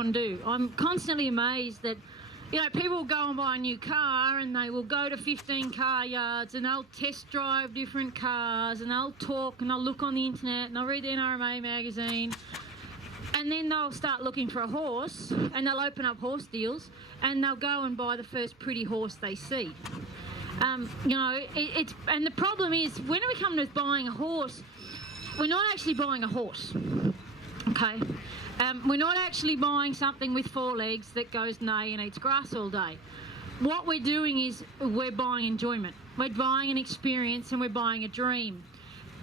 anyone do. I'm constantly amazed that, you know, people will go and buy a new car and they will go to 15 car yards and they'll test drive different cars and they'll talk and they'll look on the internet and they'll read the NRMA magazine, and then they'll start looking for a horse and they'll open up horse deals and they'll go and buy the first pretty horse they see. You know, and the problem is when we come to buying a horse, we're not actually buying a horse, okay? We're not actually buying something with 4 legs that goes neigh and eats grass all day. What we're doing is we're buying enjoyment. We're buying an experience and we're buying a dream.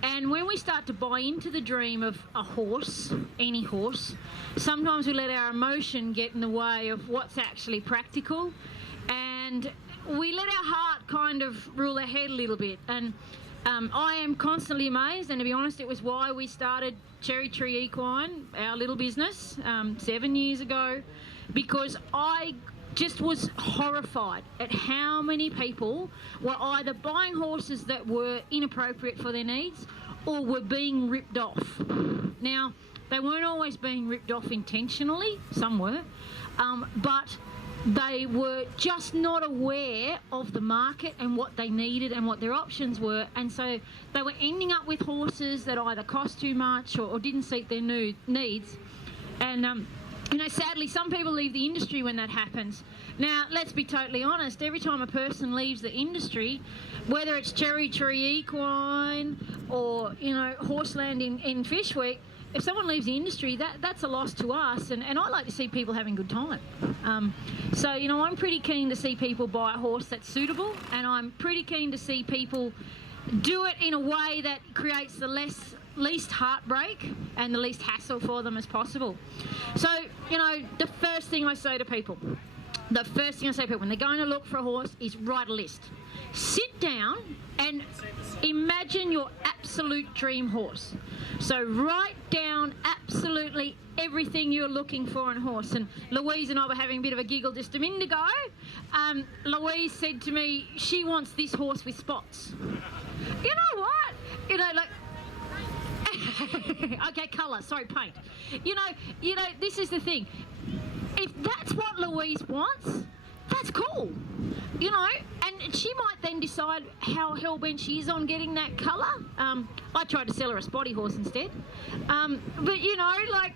And when we start to buy into the dream of a horse, any horse, sometimes we let our emotion get in the way of what's actually practical, and we let our heart kind of rule our head a little bit. And I am constantly amazed, and to be honest, it was why we started Cherry Tree Equine, our little business, 7 years ago, because I just was horrified at how many people were either buying horses that were inappropriate for their needs or were being ripped off. Now, they weren't always being ripped off intentionally, some were, but they were just not aware of the market and what they needed and what their options were, and so they were ending up with horses that either cost too much or didn't suit their needs. And you know, sadly, some people leave the industry when that happens. Now, let's be totally honest, every time a person leaves the industry, whether it's Cherry Tree Equine or, you know, Horseland in Fish Week, if someone leaves the industry, that's a loss to us, and I like to see people having a good time. So, you know, I'm pretty keen to see people buy a horse that's suitable, and I'm pretty keen to see people do it in a way that creates the least heartbreak and the least hassle for them as possible. So, you know, the first thing I say to people when they're going to look for a horse is write a list. Sit down and imagine your absolute dream horse. So write down absolutely everything you're looking for in a horse. And Louise and I were having a bit of a giggle just a minute ago. Louise said to me, she wants this horse with spots. You know what? You know, like, okay, colour, sorry, paint. You know, this is the thing. If that's what Louise wants, that's cool. You know, and she might then decide how hell-bent she is on getting that colour. I tried to sell her a spotty horse instead. But, you know, like,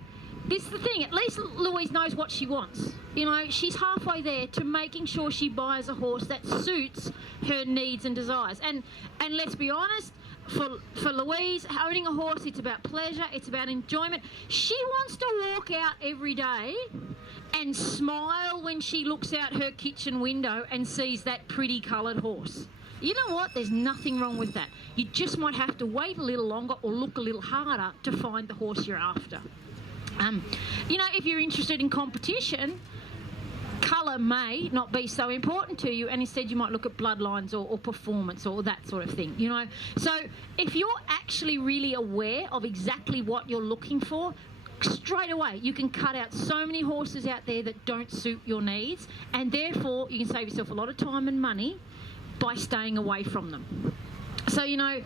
this is the thing. At least Louise knows what she wants. You know, she's halfway there to making sure she buys a horse that suits her needs and desires. And let's be honest, for Louise, owning a horse, it's about pleasure, it's about enjoyment. She wants to walk out every day and smile when she looks out her kitchen window and sees that pretty coloured horse. You know what? There's nothing wrong with that. You just might have to wait a little longer or look a little harder to find the horse you're after. You know, if you're interested in competition, colour may not be so important to you, and instead you might look at bloodlines or performance or that sort of thing, you know. So if you're actually really aware of exactly what you're looking for, straight away you can cut out so many horses out there that don't suit your needs, and therefore you can save yourself a lot of time and money by staying away from them. So, you know,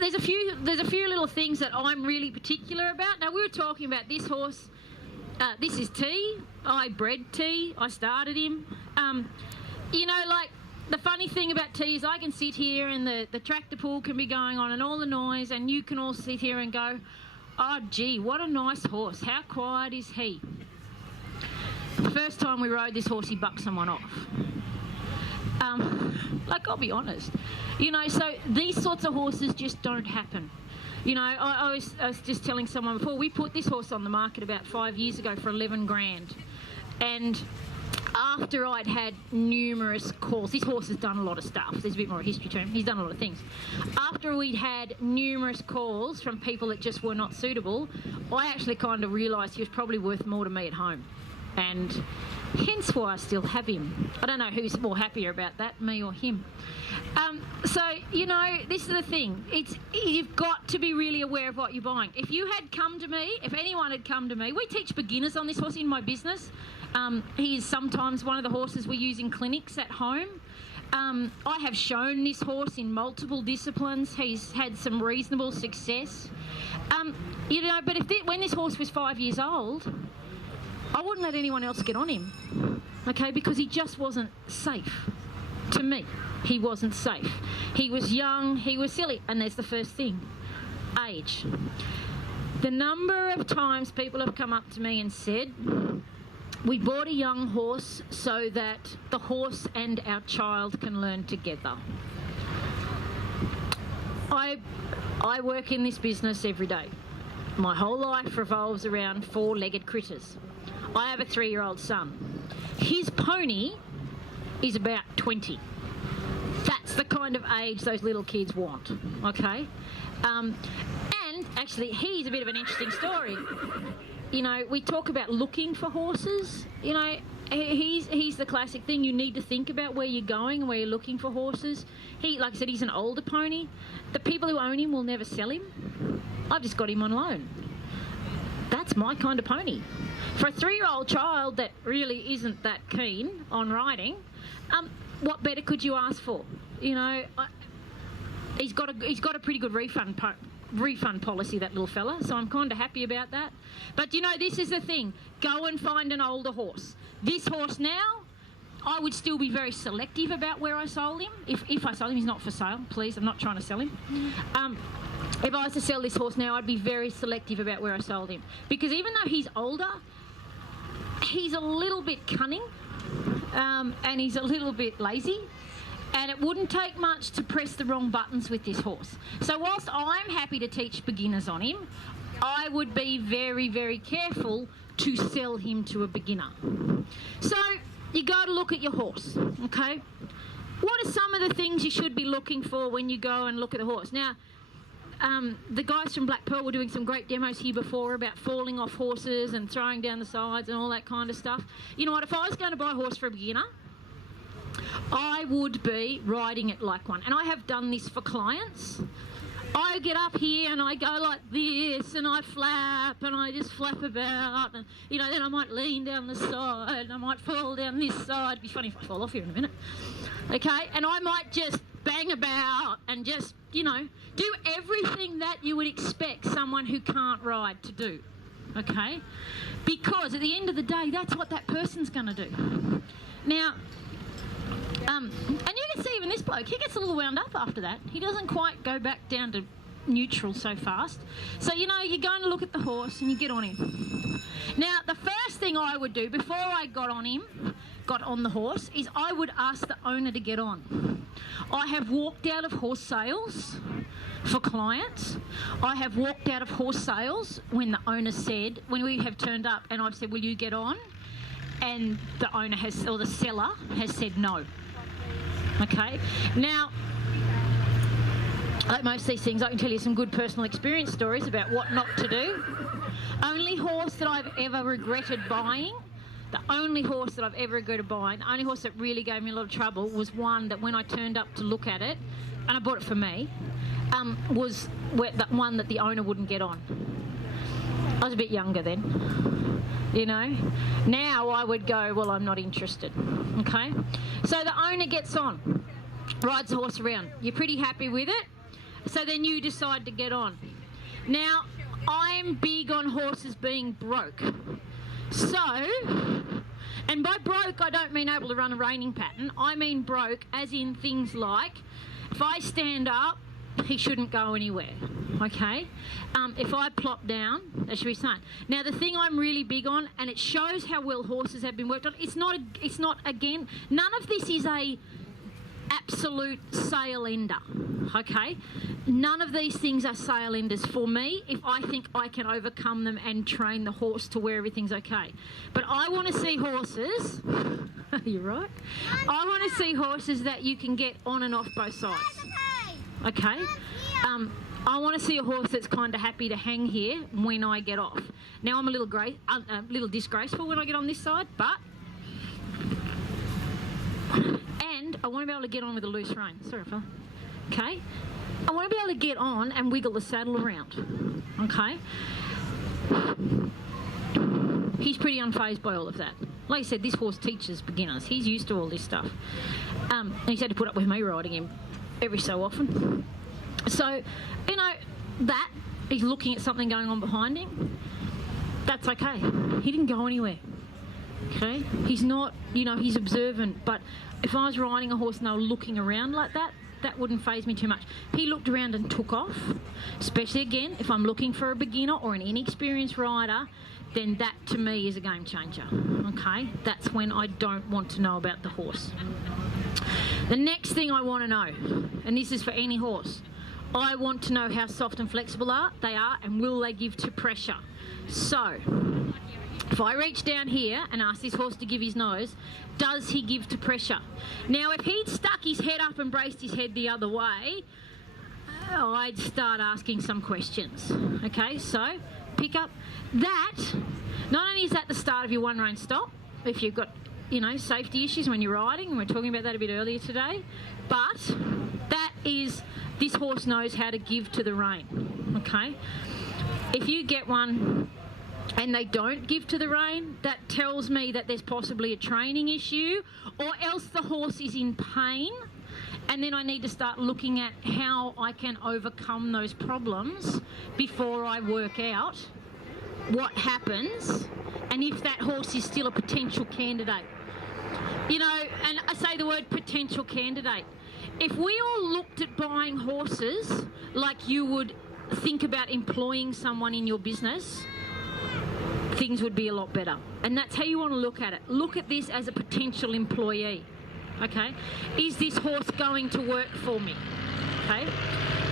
there's a few little things that I'm really particular about. Now, we were talking about this horse. This is T. I bred T. I started him. You know, like, the funny thing about T is I can sit here and the tractor pull can be going on and all the noise, and you can all sit here and go, oh, gee, what a nice horse. How quiet is he? The first time we rode this horse, he bucked someone off. Like, I'll be honest. You know, so these sorts of horses just don't happen. You know, I was just telling someone before, we put this horse on the market about 5 years ago for 11 grand. And after I'd had numerous calls, this horse has done a lot of stuff. There's a bit more history to him. He's done a lot of things. After we'd had numerous calls from people that just were not suitable, I actually kind of realised he was probably worth more to me at home. And hence why I still have him. I don't know who's more happier about that, me or him. So, you know, this is the thing. You've got to be really aware of what you're buying. If anyone had come to me, we teach beginners on this horse in my business. He is sometimes one of the horses we use in clinics at home. I have shown this horse in multiple disciplines. He's had some reasonable success. You know, but when this horse was 5 years old, I wouldn't let anyone else get on him, okay, because he just wasn't safe. To me, he wasn't safe. He was young, he was silly, and there's the first thing, age. The number of times people have come up to me and said, we bought a young horse so that the horse and our child can learn together. I work in this business every day. My whole life revolves around four-legged critters. I have a 3-year-old son. His pony is about 20. That's the kind of age those little kids want, okay? And actually, he's a bit of an interesting story. You know, we talk about looking for horses. You know, he's the classic thing. You need to think about where you're going and where you're looking for horses. Like I said, he's an older pony. The people who own him will never sell him. I've just got him on loan. That's my kind of pony. For a 3-year-old child that really isn't that keen on riding, what better could you ask for? You know, he's got a pretty good refund policy, that little fella, so I'm kind of happy about that. But you know, this is the thing, go and find an older horse. This horse now, I would still be very selective about where I sold him. If I sold him, he's not for sale, please, I'm not trying to sell him. If I was to sell this horse now, I'd be very selective about where I sold him, because even though he's older, he's a little bit cunning, and he's a little bit lazy, and it wouldn't take much to press the wrong buttons with this horse. So whilst I'm happy to teach beginners on him, I would be very, very careful to sell him to a beginner. So you got to look at your horse, okay? What are some of the things you should be looking for when you go and look at the horse? Now, the guys from Black Pearl were doing some great demos here before about falling off horses and throwing down the sides and all that kind of stuff. You know what, if I was going to buy a horse for a beginner, I would be riding it like one. And I have done this for clients. I get up here and I go like this and I flap and I just flap about, and you know, then I might lean down the side and I might fall down this side. It'd be funny if I fall off here in a minute. Okay, and I might just bang about and just, you know, do everything that you would expect someone who can't ride to do. Okay? Because at the end of the day, that's what that person's going to do. Now, and you can see even this bloke, he gets a little wound up after that. He doesn't quite go back down to neutral so fast. So, you know, you're going to look at the horse and you get on him. Now, the first thing I would do before I got on the horse, is I would ask the owner to get on. I have walked out of horse sales for clients. I have walked out of horse sales when the owner said, when we have turned up and I've said, will you get on? And the owner has, or the seller has said no. Okay? Now, like most of these things, I can tell you some good personal experience stories about what not to do. Only horse that I've ever regretted buying, the only horse that I've ever regretted buying, the only horse that really gave me a lot of trouble was one that when I turned up to look at it, and I bought it for me, was the one that the owner wouldn't get on. I was a bit younger then, you know. Now I would go, well, I'm not interested, okay? So the owner gets on, rides the horse around. You're pretty happy with it, so then you decide to get on. Now, I'm big on horses being broke. So, and by broke, I don't mean able to run a reining pattern. I mean broke as in things like, if I stand up, he shouldn't go anywhere, okay? If I plop down, that should be fine. Now, the thing I'm really big on, and it shows how well horses have been worked on, it's not, again, none of this is a absolute sale ender, okay? None of these things are sale enders for me if I think I can overcome them and train the horse to where everything's okay. But I want to see horses, you're right, I want to see horses that you can get on and off both sides, okay? I want to see a horse that's kind of happy to hang here when I get off. Now, I'm a little disgraceful when I get on this side, but... And I want to be able to get on with a loose rein. Sorry, fella. Okay? I want to be able to get on and wiggle the saddle around. Okay? He's pretty unfazed by all of that. Like I said, this horse teaches beginners. He's used to all this stuff. And he's had to put up with me riding him every so often. So, you know, that, he's looking at something going on behind him. That's okay. He didn't go anywhere. Okay? He's not, he's observant, but if I was riding a horse and they were looking around like that, that wouldn't faze me too much. He looked around and took off, especially again, if I'm looking for a beginner or an inexperienced rider, then that to me is a game changer, okay? That's when I don't want to know about the horse. The next thing I want to know, and this is for any horse, I want to know how soft and flexible they are and will they give to pressure. So, if I reach down here and ask this horse to give his nose, does he give to pressure? Now, if he'd stuck his head up and braced his head the other way, I'd start asking some questions. Okay, so pick up. That, not only is that the start of your one rein stop, if you've got, safety issues when you're riding, and we're talking about that a bit earlier today, but that is, this horse knows how to give to the rein, okay? If you get one and they don't give to the rein, that tells me that there's possibly a training issue, or else the horse is in pain, and then I need to start looking at how I can overcome those problems before I work out what happens and if that horse is still a potential candidate. And I say the word potential candidate. If we all looked at buying horses like you would think about employing someone in your business, things would be a lot better. And that's how you want to look at it. Look at this as a potential employee. Okay? Is this horse going to work for me? Okay?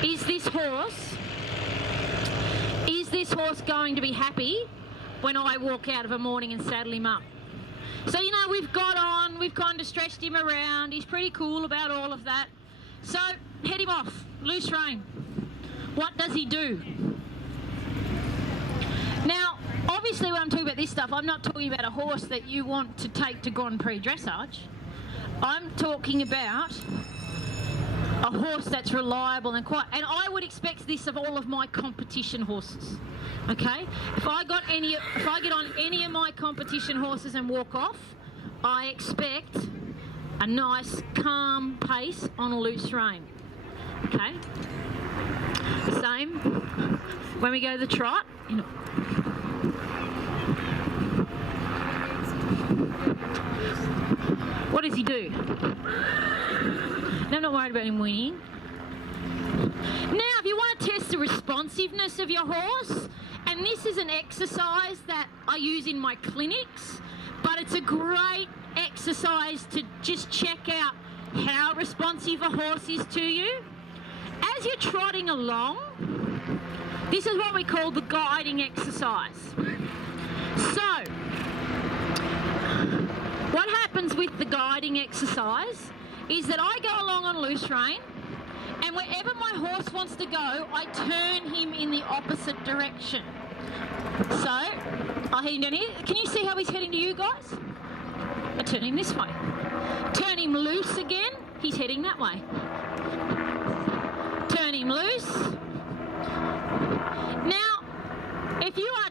Is this horse going to be happy when I walk out of a morning and saddle him up? So, we've kind of stretched him around. He's pretty cool about all of that. So, head him off. Loose rein. What does he do? Now, obviously when I'm talking about this stuff, I'm not talking about a horse that you want to take to Grand Prix dressage. I'm talking about a horse that's reliable and quiet. And I would expect this of all of my competition horses. Okay? If I get on any of my competition horses and walk off, I expect a nice, calm pace on a loose rein. Okay? Same when we go to the trot. What does he do? No, I'm not worried about him winning. Now, if you want to test the responsiveness of your horse, and this is an exercise that I use in my clinics, but it's a great exercise to just check out how responsive a horse is to you. As you're trotting along, this is what we call the guiding exercise. So, what happens with the guiding exercise is that I go along on a loose rein, and wherever my horse wants to go, I turn him in the opposite direction. So, I'll head him down here. Can you see how he's heading to you guys? I turn him this way. Turn him loose again, he's heading that way. Turn him loose. Now, if you are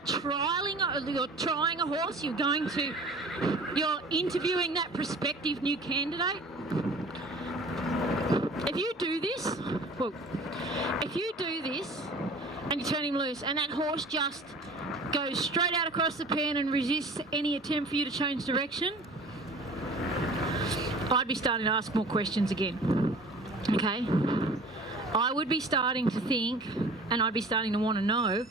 you're trying a horse, you're interviewing that prospective new candidate. If you do this and you turn him loose and that horse just goes straight out across the pen and resists any attempt for you to change direction, I'd be starting to ask more questions again. Okay? I would be starting to think, and I'd be starting to want to know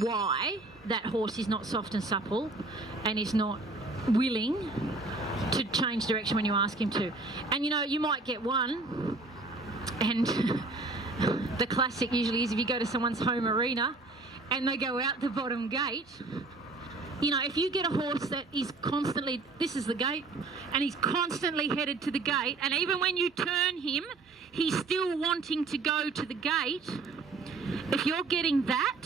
why that horse is not soft and supple and is not willing to change direction when you ask him to. And you might get one, and the classic usually is if you go to someone's home arena and they go out the bottom gate, if you get a horse that is constantly, this is the gate, and he's constantly headed to the gate, and even when you turn him, he's still wanting to go to the gate, if you're getting that,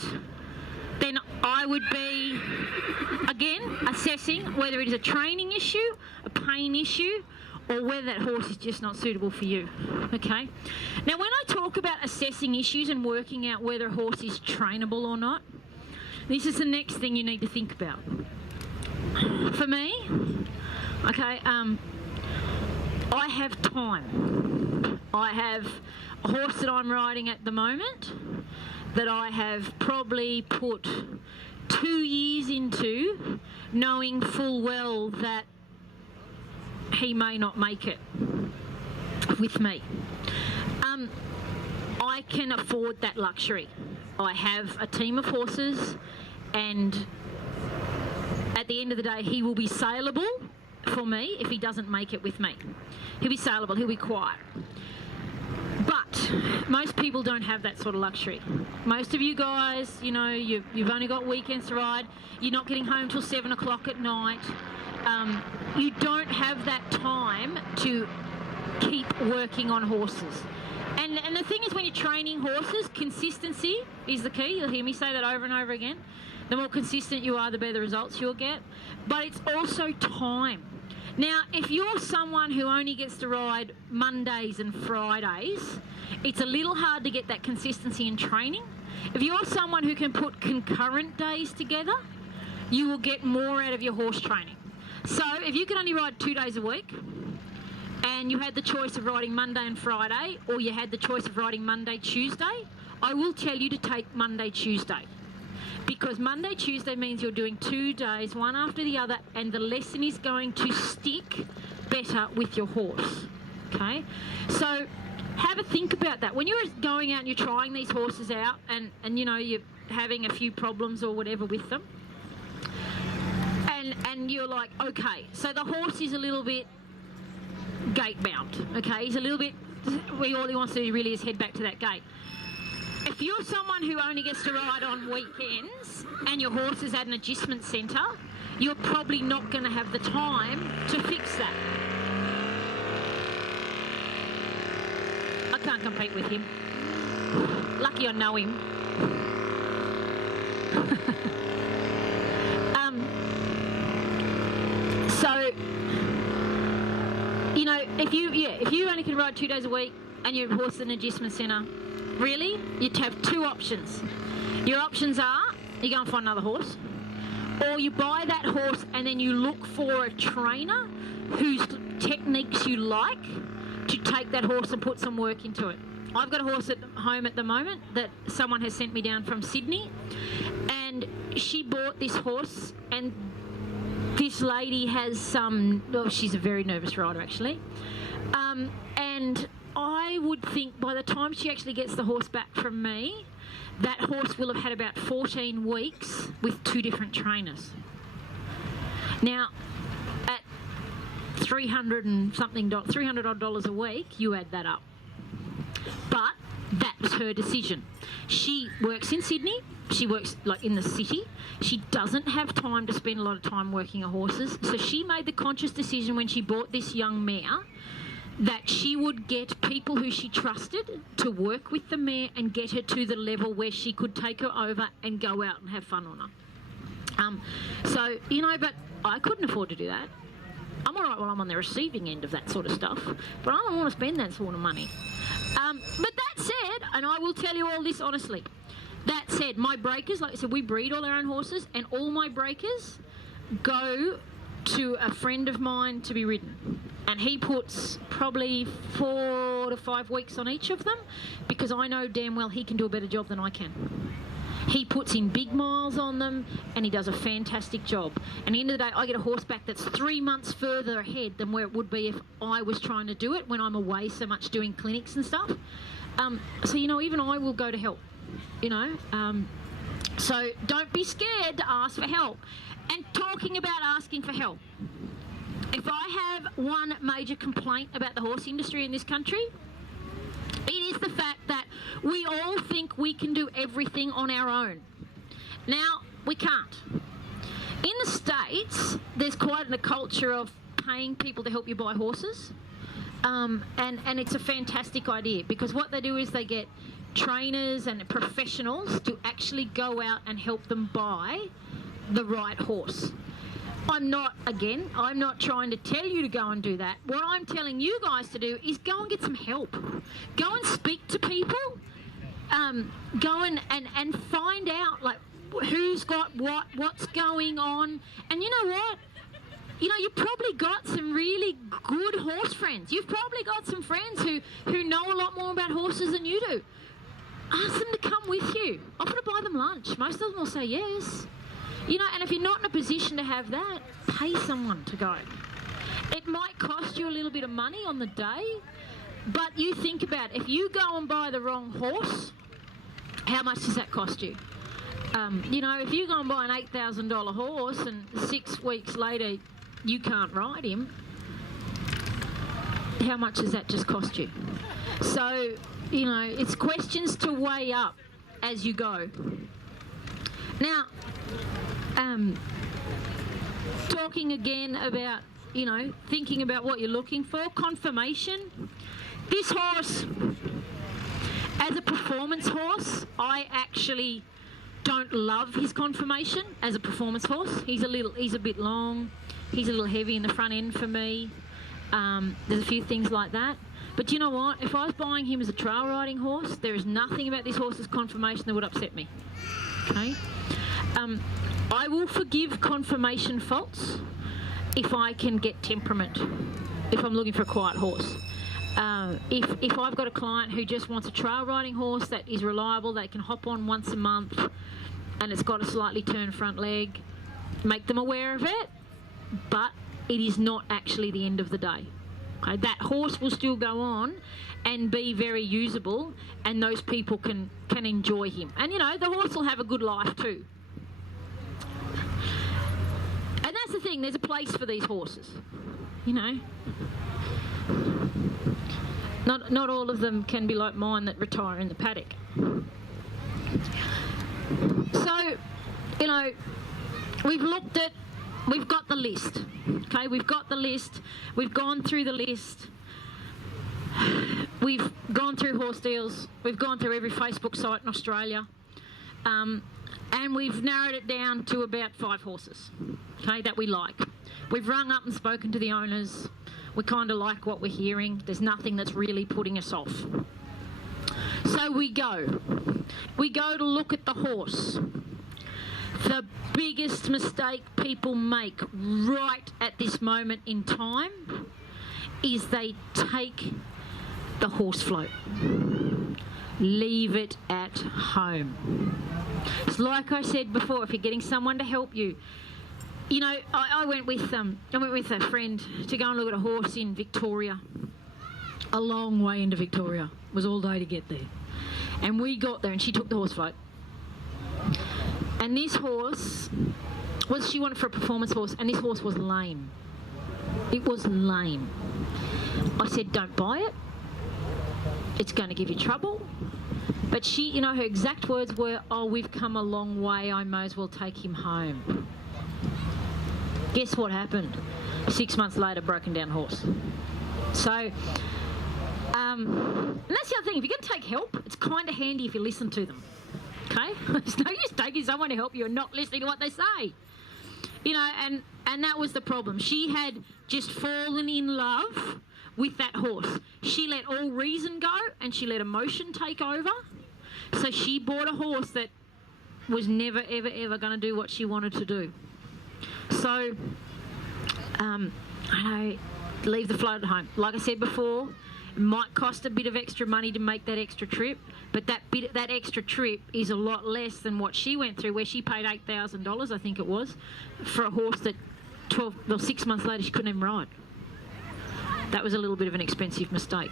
then I would be, again, assessing whether it is a training issue, a pain issue, or whether that horse is just not suitable for you, okay? Now, when I talk about assessing issues and working out whether a horse is trainable or not, this is the next thing you need to think about. For me, okay, I have time. I have a horse that I'm riding at the moment that I have probably put 2 years into knowing full well that he may not make it with me. I can afford that luxury. I have a team of horses, and at the end of the day, he will be saleable for me if he doesn't make it with me. He'll be saleable, he'll be quiet. But most people don't have that sort of luxury. Most of you guys, you know, you've only got weekends to ride. You're not getting home till 7 o'clock at night. You don't have that time to keep working on horses. And the thing is, when you're training horses, consistency is the key. You'll hear me say that over and over again. The more consistent you are, the better results you'll get. But it's also time. Now, if you're someone who only gets to ride Mondays and Fridays, it's a little hard to get that consistency in training. If you're someone who can put concurrent days together, you will get more out of your horse training. So if you can only ride 2 days a week, and you had the choice of riding Monday and Friday, or you had the choice of riding Monday, Tuesday, I will tell you to take Monday, Tuesday. Because Monday, Tuesday means you're doing 2 days, one after the other, and the lesson is going to stick better with your horse, okay? So have a think about that. When you're going out and you're trying these horses out and you know, you're having a few problems or whatever with them, and you're like, okay, so the horse is a little bit gate bound, okay? He's a little bit, all he wants to do really is head back to that gate. If you're someone who only gets to ride on weekends and your horse is at an adjustment centre, you're probably not going to have the time to fix that. I can't compete with him. Lucky I know him. So, you know, if you only can ride 2 days a week and your horse is at an adjustment centre, really, you'd have two options. Your options are you go and find another horse, or you buy that horse and then you look for a trainer whose techniques you like to take that horse and put some work into it. I've got a horse at home at the moment that someone has sent me down from Sydney, and she bought this horse, and this lady has she's a very nervous rider actually, and I would think by the time she actually gets the horse back from me, that horse will have had about 14 weeks with 2 different trainers. Now, at $300 odd a week, you add that up. But that was her decision. She works in Sydney. She works like in the city. She doesn't have time to spend a lot of time working her horses. So she made the conscious decision when she bought this young mare that she would get people who she trusted to work with the mare and get her to the level where she could take her over and go out and have fun on her. So, you know, but I couldn't afford to do that. I'm all right while I'm on the receiving end of that sort of stuff, but I don't want to spend that sort of money. But that said, and I will tell you all this honestly, that said, my breakers, like I said, we breed all our own horses, and all my breakers go to a friend of mine to be ridden. And he puts probably 4 to 5 weeks on each of them, because I know damn well he can do a better job than I can. He puts in big miles on them, and he does a fantastic job. And at the end of the day, I get a horseback that's 3 months further ahead than where it would be if I was trying to do it when I'm away so much doing clinics and stuff. So, you know, even I will go to help, you know. So don't be scared to ask for help. And talking about asking for help, if I have one major complaint about the horse industry in this country, it is the fact that we all think we can do everything on our own. Now, we can't. In the States, there's quite a culture of paying people to help you buy horses. And it's a fantastic idea, because what they do is they get trainers and professionals to actually go out and help them buy the right horse. I'm not trying to tell you to go and do that. What I'm telling you guys to do is go and get some help. Go and speak to people. Go and find out, like, who's got what's going on. And you know what? You know, you've probably got some really good horse friends. You've probably got some friends who know a lot more about horses than you do. Ask them to come with you. Offer to buy them lunch. Most of them will say yes. You know, and if you're not in a position to have that, pay someone to go. It might cost you a little bit of money on the day, but you think about it. If you go and buy the wrong horse, how much does that cost you? You know, if you go and buy an $8,000 horse and 6 weeks later you can't ride him, how much does that just cost you? So, you know, it's questions to weigh up as you go. Now, talking again about, you know, thinking about what you're looking for, confirmation. This horse, as a performance horse, I actually don't love his conformation as a performance horse. He's a bit long. He's a little heavy in the front end for me. There's a few things like that. But you know what? If I was buying him as a trail riding horse, there is nothing about this horse's conformation that would upset me. Okay? I will forgive conformation faults if I can get temperament, if I'm looking for a quiet horse. If I've got a client who just wants a trail riding horse that is reliable, that can hop on once a month, and it's got a slightly turned front leg, make them aware of it, but it is not actually the end of the day. Okay? That horse will still go on and be very usable, and those people can enjoy him. And, you know, the horse will have a good life too. And that's the thing, there's a place for these horses, you know. Not all of them can be like mine that retire in the paddock. So, you know, we've got the list, okay? We've got the list. We've gone through the list. We've gone through horse deals. We've gone through every Facebook site in Australia. And we've narrowed it down to about 5 horses, okay, that we like. We've rung up and spoken to the owners. We kind of like what we're hearing. There's nothing that's really putting us off. So we go. We go to look at the horse. The biggest mistake people make right at this moment in time is they take the horse float. Leave it at home. It's like I said before, if you're getting someone to help you, you know, I went with a friend to go and look at a horse in Victoria. A long way into Victoria. It was all day to get there. And we got there and she took the horse float. And this horse, she wanted for a performance horse, and this horse was lame. It was lame. I said, don't buy it. It's going to give you trouble. But she, you know, her exact words were, oh, we've come a long way, I may as well take him home. Guess what happened? 6 months later, broken down horse. So, and that's the other thing, if you're going to take help, it's kind of handy if you listen to them. Okay? It's no use taking someone to help you and not listening to what they say. You know, and that was the problem. She had just fallen in love with that horse. She let all reason go and she let emotion take over. So she bought a horse that was never, ever, ever going to do what she wanted to do. So, I know, leave the float at home. Like I said before, it might cost a bit of extra money to make that extra trip, but that extra trip is a lot less than what she went through, where she paid $8,000, I think it was, for a horse that 6 months later she couldn't even ride. That was a little bit of an expensive mistake.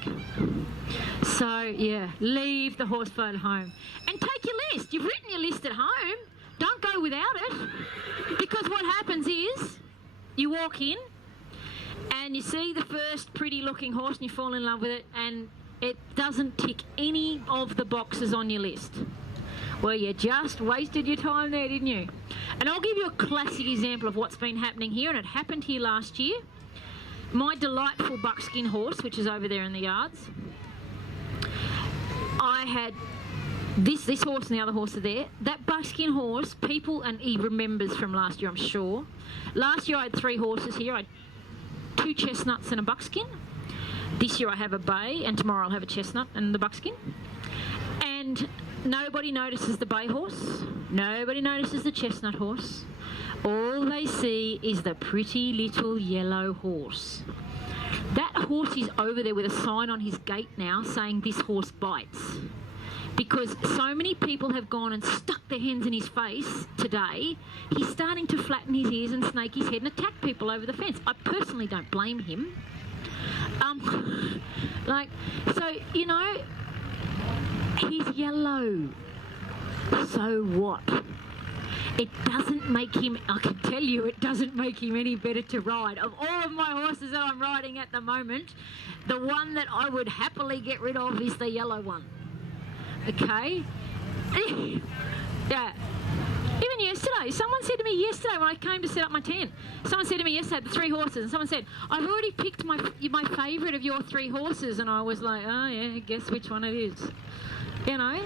So, yeah, leave the horse float at home. And take your list. You've written your list at home. Don't go without it. Because what happens is, you walk in and you see the first pretty looking horse and you fall in love with it and it doesn't tick any of the boxes on your list. Well, you just wasted your time there, didn't you? And I'll give you a classic example of what's been happening here, and it happened here last year. My delightful buckskin horse, which is over there in the yards, I had this horse and the other horse are there. That buckskin horse, people, and he remembers from last year, I'm sure. Last year I had 3 horses here. I had 2 chestnuts and a buckskin. This year I have a bay, and tomorrow I'll have a chestnut and the buckskin. And nobody notices the bay horse. Nobody notices the chestnut horse. All they see is the pretty little yellow horse. That horse is over there with a sign on his gate now saying, this horse bites. because so many people have gone and stuck their hands in his face today. He's starting to flatten his ears and snake his head and attack people over the fence. I personally don't blame him. So, you know, he's yellow. So what? It doesn't make him, I can tell you, it doesn't make him any better to ride. Of all of my horses that I'm riding at the moment, the one that I would happily get rid of is the yellow one. Okay? Yeah. Even yesterday, someone said to me yesterday when I came to set up my tent, someone said to me yesterday, the 3 horses, and someone said, I've already picked my favourite of your 3 horses, and I was like, oh yeah, guess which one it is. You know?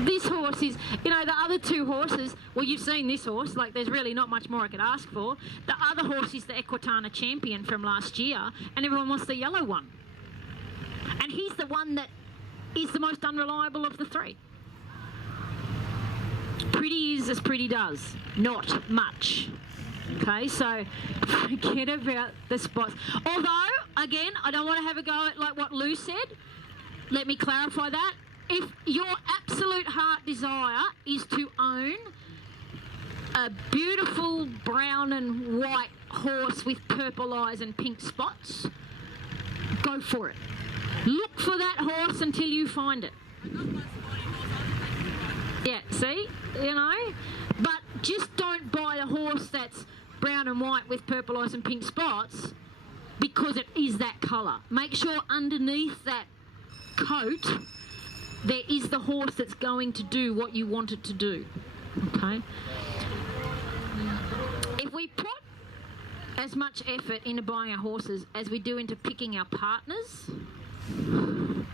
This horse is, you know, the other 2 horses, well, you've seen this horse, like there's really not much more I could ask for. The other horse is the Equine champion from last year, and everyone wants the yellow one. And he's the one that is the most unreliable of the 3. Pretty is as pretty does, not much. Okay, so forget about the spots. Although, again, I don't want to have a go at like what Lou said. Let me clarify that. If your absolute heart desire is to own a beautiful brown and white horse with purple eyes and pink spots, go for it. Look for that horse until you find it. Yeah, see? You know? But just don't buy a horse that's brown and white with purple eyes and pink spots because it is that colour. Make sure underneath that coat there is the horse that's going to do what you want it to do. Okay? If we put as much effort into buying our horses as we do into picking our partners, and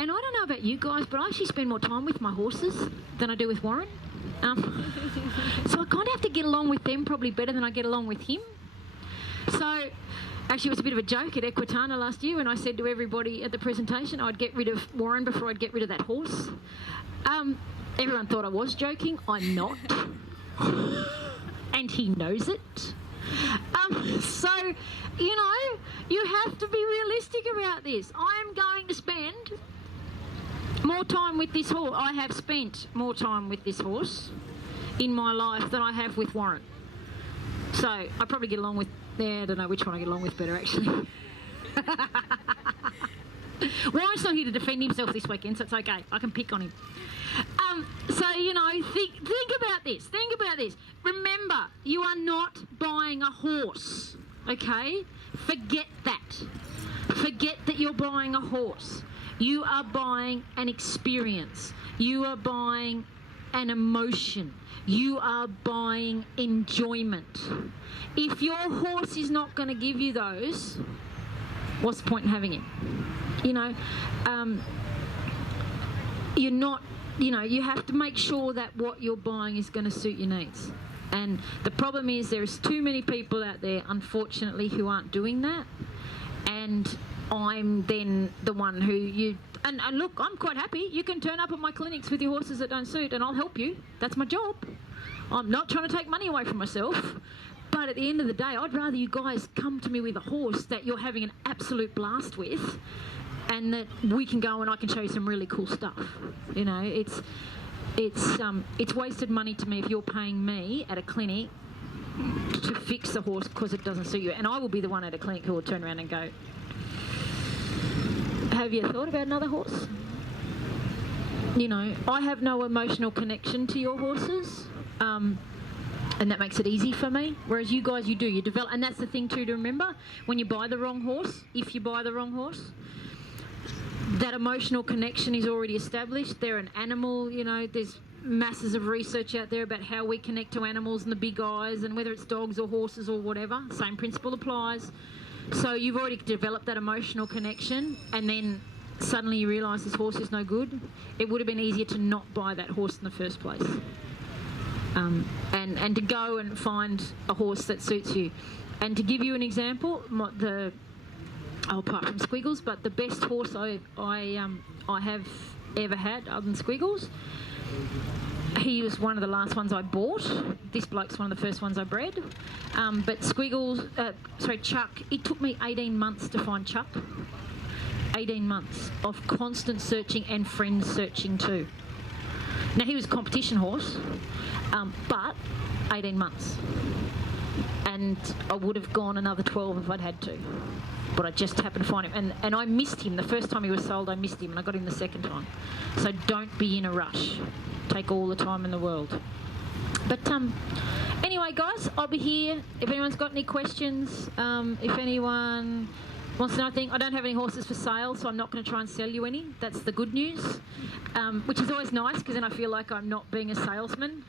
I don't know about you guys, but I actually spend more time with my horses than I do with Warren. So I kind of have to get along with them probably better than I get along with him. So actually, it was a bit of a joke at Equitana last year when I said to everybody at the presentation I'd get rid of Warren before I'd get rid of that horse. Everyone thought I was joking. I'm not. And he knows it. So, you know, you have to be realistic about this. I am going to spend more time with this horse. I have spent more time with this horse in my life than I have with Warren. So I probably get along with, I don't know which one I get along with better actually. Warren's not here to defend himself this weekend, so it's okay. I can pick on him. So, you know, think about this. Think about this. Remember, you are not buying a horse, okay? Forget that. Forget that you're buying a horse. You are buying an experience. You are buying an emotion. You are buying enjoyment. If your horse is not going to give you those, what's the point in having him? You know, you're not, you know, you have to make sure that what you're buying is going to suit your needs. And the problem is there's too many people out there, unfortunately, who aren't doing that. And I'm then the one who and look, I'm quite happy. You can turn up at my clinics with your horses that don't suit and I'll help you. That's my job. I'm not trying to take money away from myself. But at the end of the day, I'd rather you guys come to me with a horse that you're having an absolute blast with and that we can go and I can show you some really cool stuff. You know, it's wasted money to me if you're paying me at a clinic to fix a horse because it doesn't suit you. And I will be the one at a clinic who will turn around and go, have you thought about another horse? You know, I have no emotional connection to your horses. And that makes it easy for me. Whereas you guys, you do. You develop, and that's the thing too to remember. When you buy the wrong horse, if you buy the wrong horse, that emotional connection is already established. They're an animal, you know, there's masses of research out there about how we connect to animals and the big eyes and whether it's dogs or horses or whatever. Same principle applies. So you've already developed that emotional connection and then suddenly you realise this horse is no good. It would have been easier to not buy that horse in the first place. And to go and find a horse that suits you. And to give you an example, apart from Squiggles, but the best horse I have ever had other than Squiggles, he was one of the last ones I bought. This bloke's one of the first ones I bred. But Chuck, it took me 18 months to find Chuck. 18 months of constant searching and friends searching too. Now, he was a competition horse, but 18 months. And I would have gone another 12 if I'd had to. But I just happened to find him. And I missed him. The first time he was sold, I missed him, and I got him the second time. So don't be in a rush. Take all the time in the world. But anyway, guys, I'll be here. If anyone's got any questions, if anyone wants to know anything, I don't have any horses for sale, so I'm not going to try and sell you any. That's the good news, which is always nice, because then I feel like I'm not being a salesman.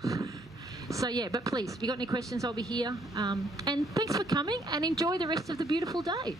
So yeah, but please, if you've got any questions, I'll be here. And thanks for coming, and enjoy the rest of the beautiful day.